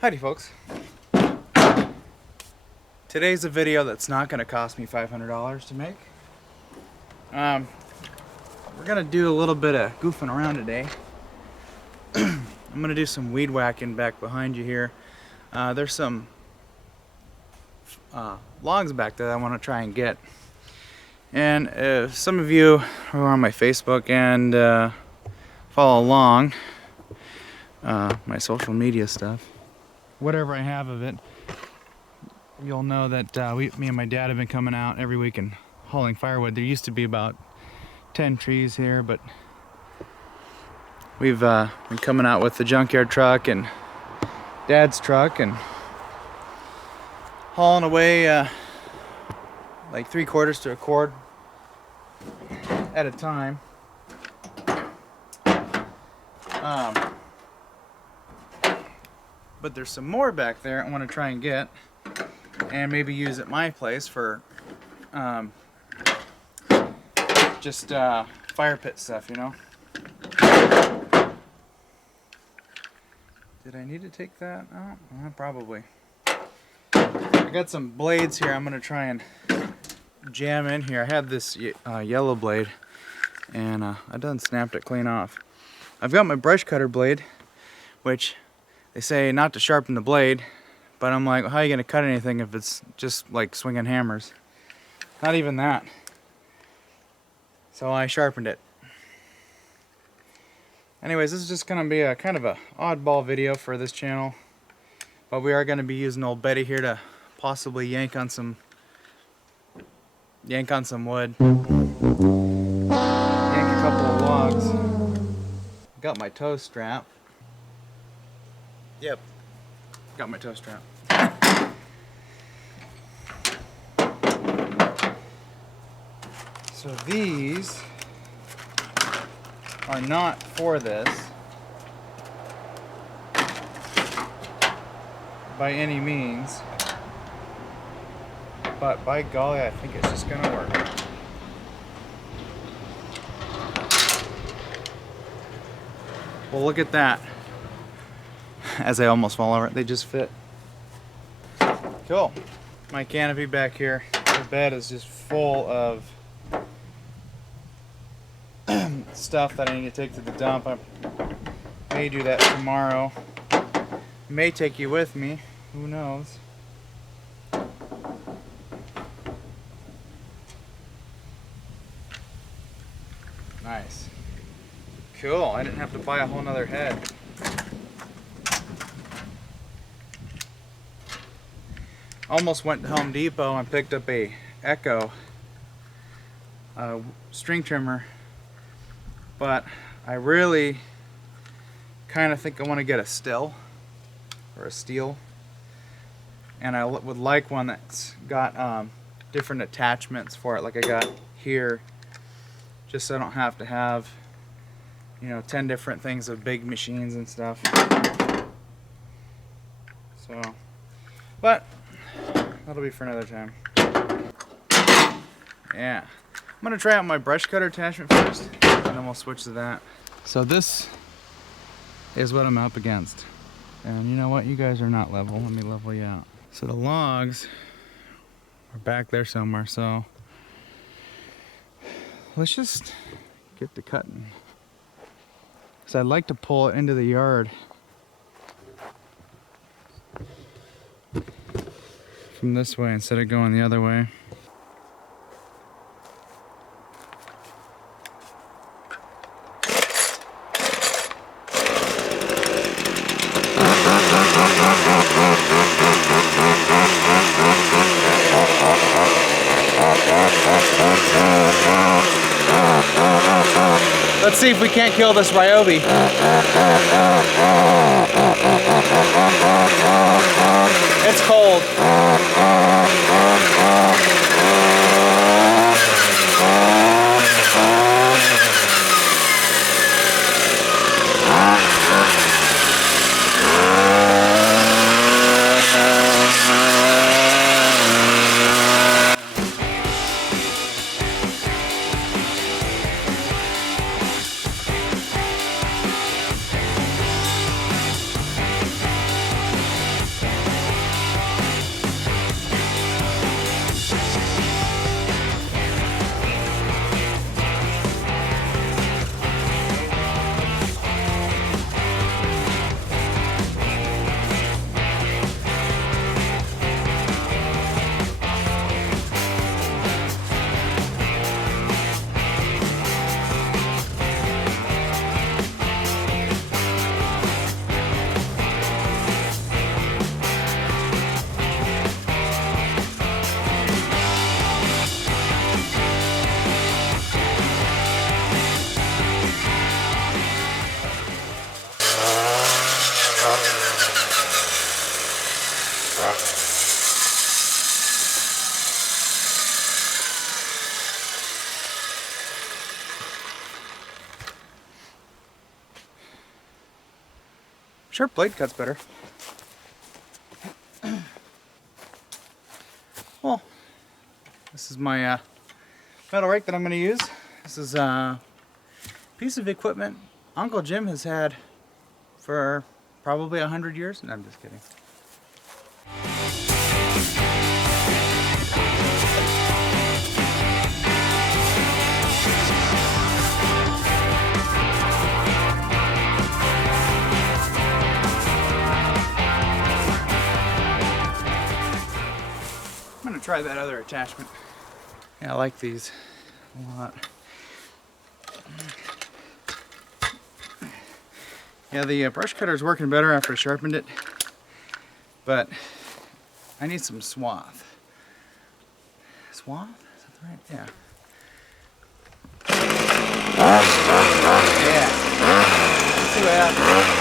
Howdy folks. Today's a video that's not going to cost me $500 to make. We're going to do a little bit of goofing around today. I'm going to do some weed whacking back behind you here. There's some logs back there that I want to try and get. And if some of you are on my Facebook and follow along my social media stuff, whatever I have of it, you'll know that me and my dad have been coming out every week and hauling firewood. There used to be about 10 trees here, but we've been coming out with the junkyard truck and Dad's truck and hauling away like 3/4 to a cord at a time. But there's some more back there I want to try and get and maybe use at my place for just fire pit stuff, you know. Did I need to take that out? Probably. I got some blades here I'm going to try and jam in here. I had this yellow blade and I done snapped it clean off. I've got my brush cutter blade, which they say not to sharpen the blade, but I'm like, how are you going to cut anything if it's just like swinging hammers? Not even that. So I sharpened it. Anyways, this is just going to be a kind of a oddball video for this channel, but we are going to be using old Betty here to possibly yank on some wood, yank a couple of logs. Got my toe strap. Yep, got my toe strap. So these are not for this by any means, but by golly, I think it's just gonna work. Well, look at that. As I almost fall over it, they just fit. Cool. My canopy back here, the bed is just full of stuff that I need to take to the dump. I may do that tomorrow. May take you with me, who knows. Nice. Cool, I didn't have to buy a whole nother head. Almost went to Home Depot and picked up a Echo string trimmer, but I really kind of think I want to get a still or a steel, and I would like one that's got different attachments for it, like I got here, just so I don't have to have, you know, 10 different things of big machines and stuff. So, but that'll be for another time. Yeah. I'm going to try out my brush cutter attachment first, and then we'll switch to that. So this is what I'm up against. And you know what? You guys are not level. Let me level you out. So the logs are back there somewhere, so let's just get to cutting. Because I'd like to pull it into the yard from this way instead of going the other way. Let's see if we can't kill this ryobi. It's cold. Sharp blade cuts better. Well, this is my metal rake that I'm going to use. This is a piece of equipment Uncle Jim has had for probably 100 years. No, I'm just kidding. I'm going to try that other attachment. Yeah, I like these a lot. Yeah, the brush cutter is working better after I sharpened it, but I need some swath. Swath? Is that right? Yeah. Yeah. Let's see what happens.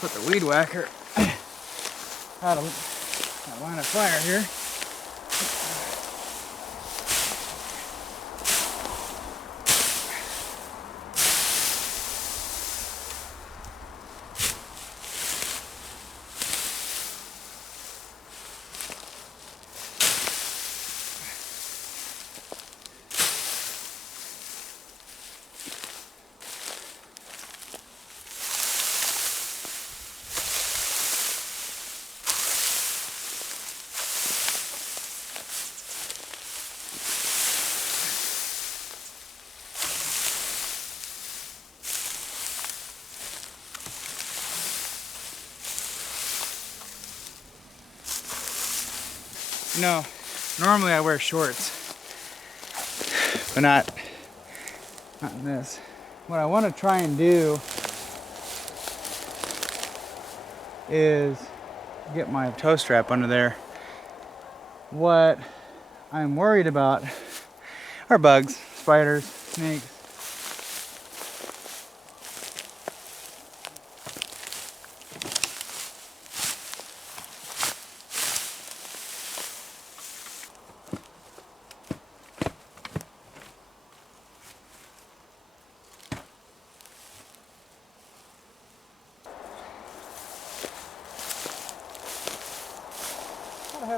Put the weed whacker out of line of fire here. You know, normally I wear shorts, but not in this. What I want to try and do is get my toe strap under there. What I'm worried about are bugs, spiders, snakes.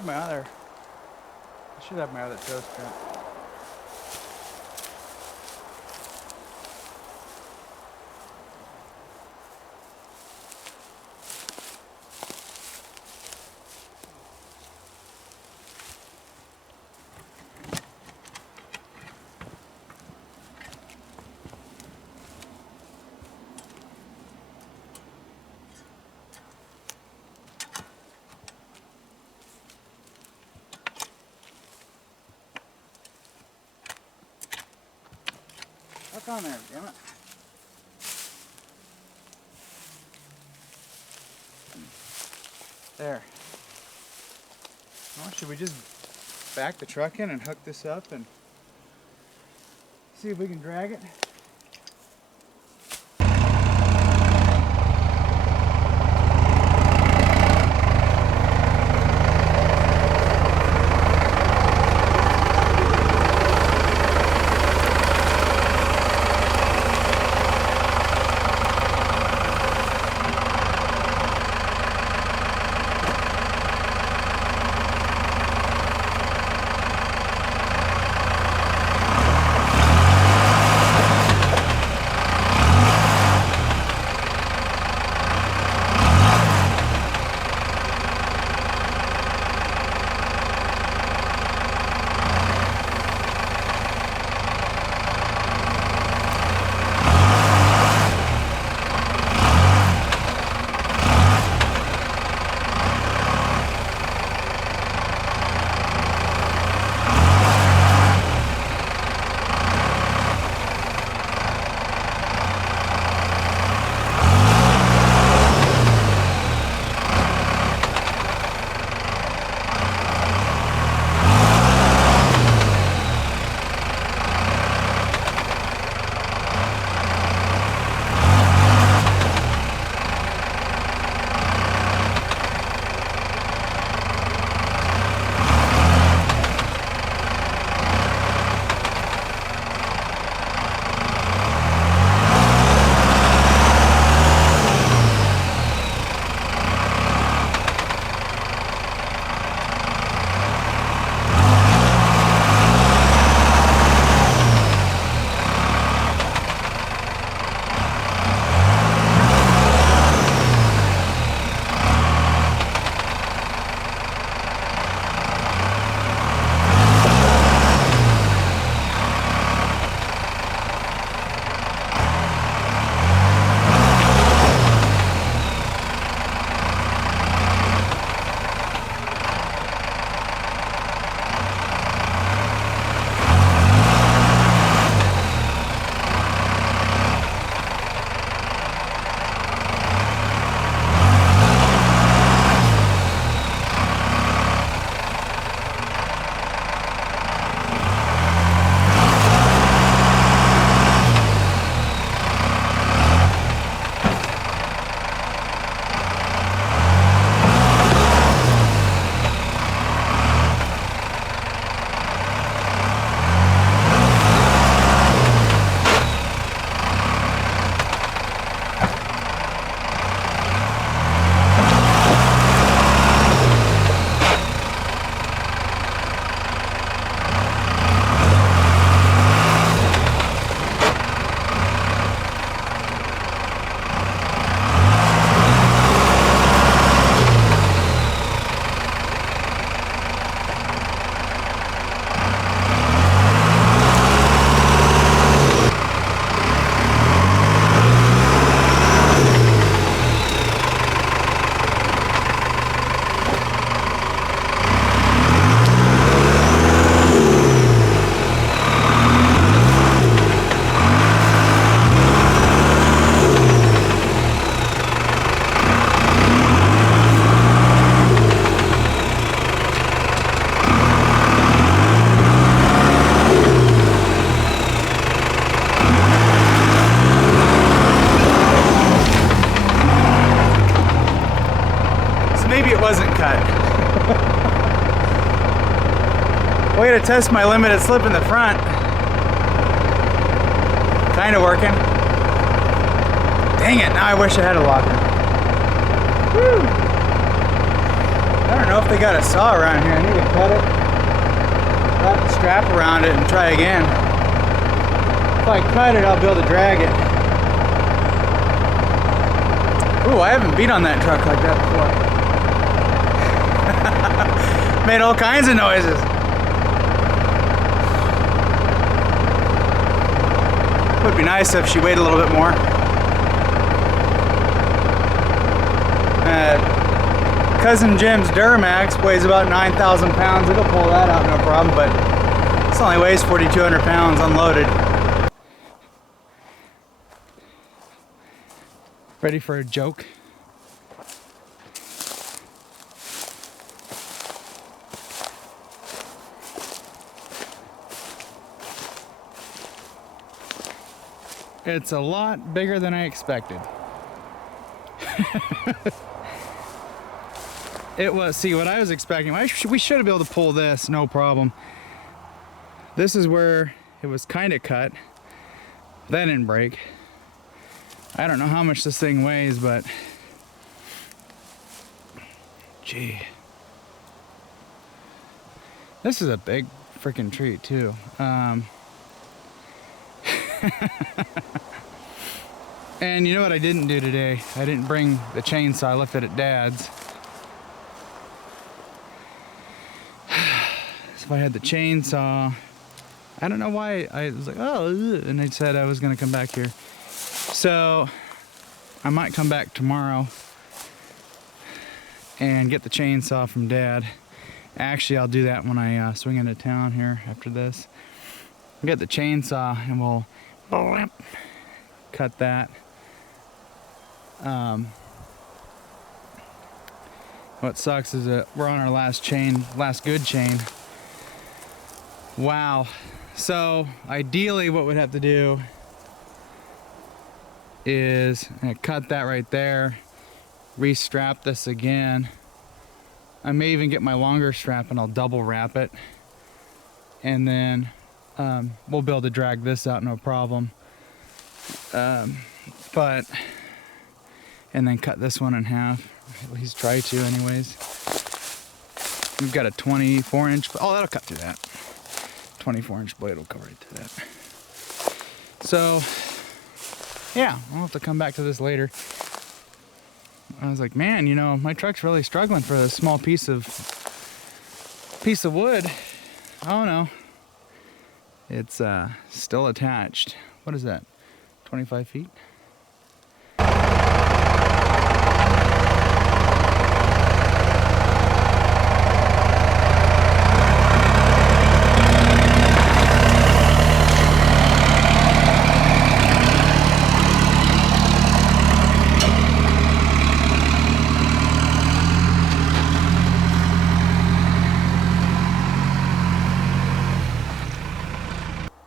I should have my other toe strap. What's on there, damn it? There. Well, should we just back the truck in and hook this up and see if we can drag it? Wasn't cut. Way to test my limited slip in the front. Kind of working. Dang it, now I wish I had a locker. Whew. I don't know if they got a saw around here. I need to cut it. Wrap the strap around it and try again. If I cut it, I'll be able to drag it. Ooh, I haven't beat on that truck like that before. Made all kinds of noises. Would be nice if she weighed a little bit more. Cousin Jim's Duramax weighs about 9,000 pounds. It'll pull that out no problem, but this only weighs 4,200 pounds unloaded. Ready for a joke? It's a lot bigger than I expected. It was, see what I was expecting, we should have been able to pull this, no problem. This is where it was kind of cut. That didn't break. I don't know how much this thing weighs, but gee. This is a big freaking tree too. And you know what I didn't do today? I didn't bring the chainsaw, I left it at Dad's. So if I had the chainsaw, I don't know why I was like, oh, and I said I was gonna come back here. So I might come back tomorrow and get the chainsaw from Dad. Actually, I'll do that when I swing into town here after this. I'll get the chainsaw and we'll cut that. What sucks is that we're on our last good chain. Wow. So ideally what we'd have to do is cut that right there, restrap this again. I may even get my longer strap and I'll double wrap it, and then we'll be able to drag this out no problem. And then cut this one in half, at least try to anyways. We've got a 24-inch, oh, that'll cut through that. 24-inch blade will go right through that. So yeah, I'll have to come back to this later. I was like, man, you know, my truck's really struggling for a small piece of wood. Oh no, it's still attached. What is that, 25 feet?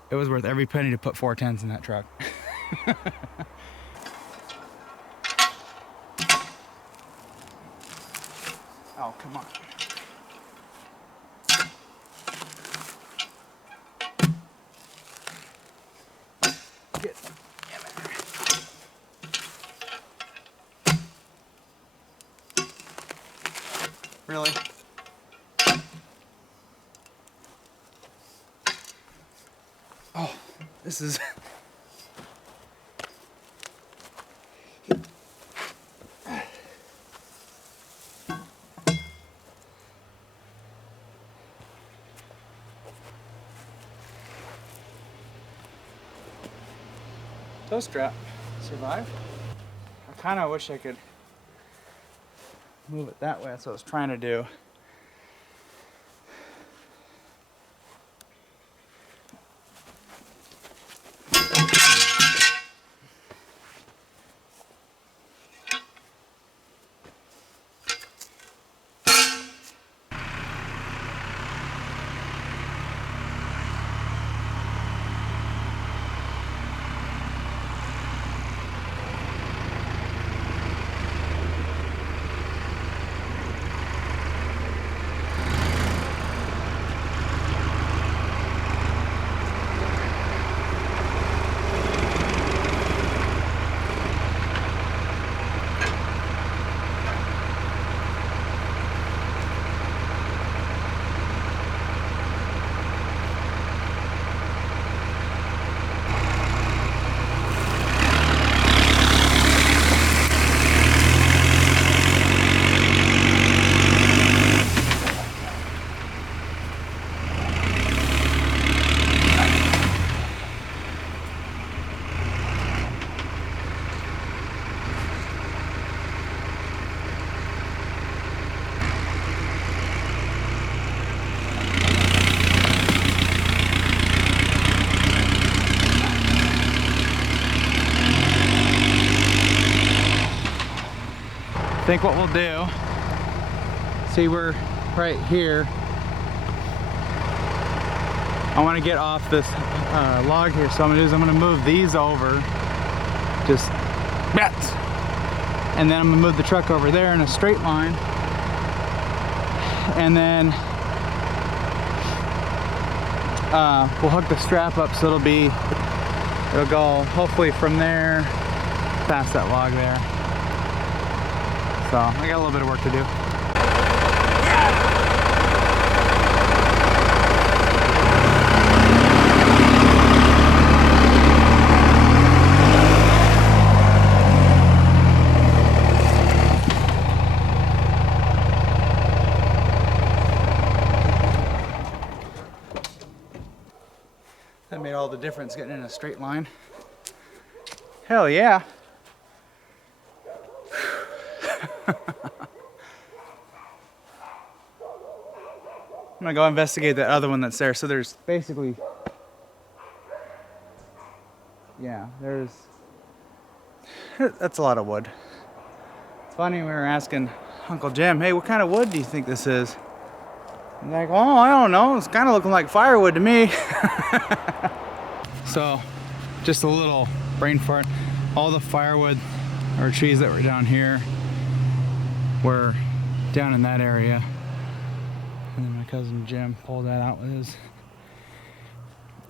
It was worth every penny to put 410s in that truck. Oh, come on. Get in there. Really? Oh, this is... Toe strap survived. I kind of wish I could move it that way. That's what I was trying to do. I think what we'll do, see, we're right here. I want to get off this log here, so I'm gonna move these over just, and then I'm gonna move the truck over there in a straight line, and then we'll hook the strap up so it'll go hopefully from there past that log there. So I got a little bit of work to do. That made all the difference getting in a straight line. Hell yeah. I'm gonna go investigate that other one that's there. So there's basically, yeah, that's a lot of wood. It's funny, we were asking Uncle Jim, hey, what kind of wood do you think this is? I'm like, oh, I don't know. It's kind of looking like firewood to me. So, just a little brain fart. All the firewood or trees that were down here were down in that area. And then my cousin Jim pulled that out with his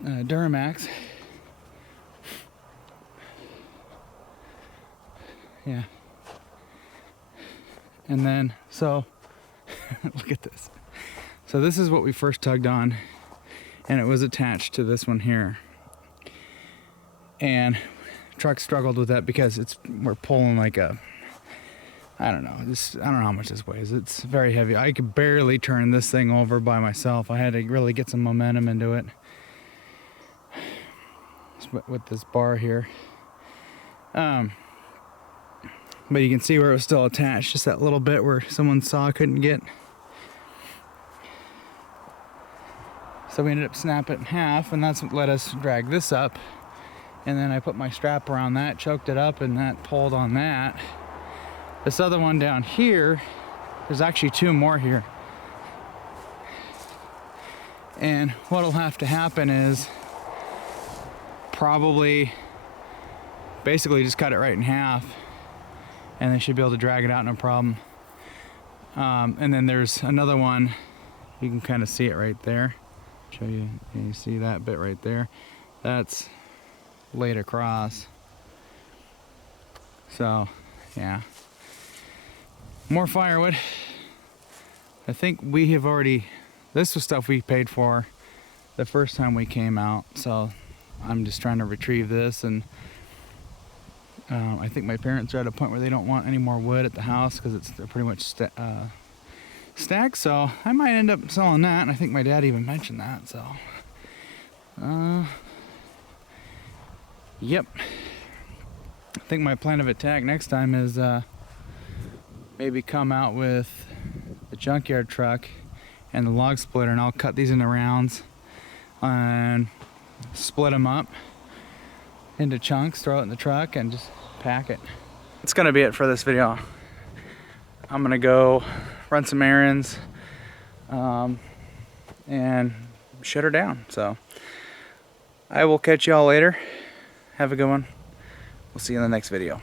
Duramax. Yeah. And then, so, look at this. So this is what we first tugged on, and it was attached to this one here. And truck struggled with that because we're pulling like a, I don't know how much this weighs. It's very heavy. I could barely turn this thing over by myself. I had to really get some momentum into it with this bar here. But you can see where it was still attached, just that little bit where someone saw couldn't get. So we ended up snapping it in half, and that's what let us drag this up. And then I put my strap around that, choked it up, and that pulled on that. This other one down here, there's actually two more here. And what'll have to happen is probably basically just cut it right in half, and they should be able to drag it out no problem. And then there's another one, you can kind of see it right there. Show you, can you see that bit right there? That's laid across. So, yeah. More firewood. I think we have already, this was stuff we paid for the first time we came out, so I'm just trying to retrieve this, and I think my parents are at a point where they don't want any more wood at the house because they're pretty much stacked, so I might end up selling that, and I think my dad even mentioned that, so yep. I think my plan of attack next time is maybe come out with the junkyard truck and the log splitter, and I'll cut these into rounds and split them up into chunks, throw it in the truck, and just pack it. That's gonna be it for this video. I'm gonna go run some errands and shut her down. So I will catch y'all later. Have a good one. We'll see you in the next video.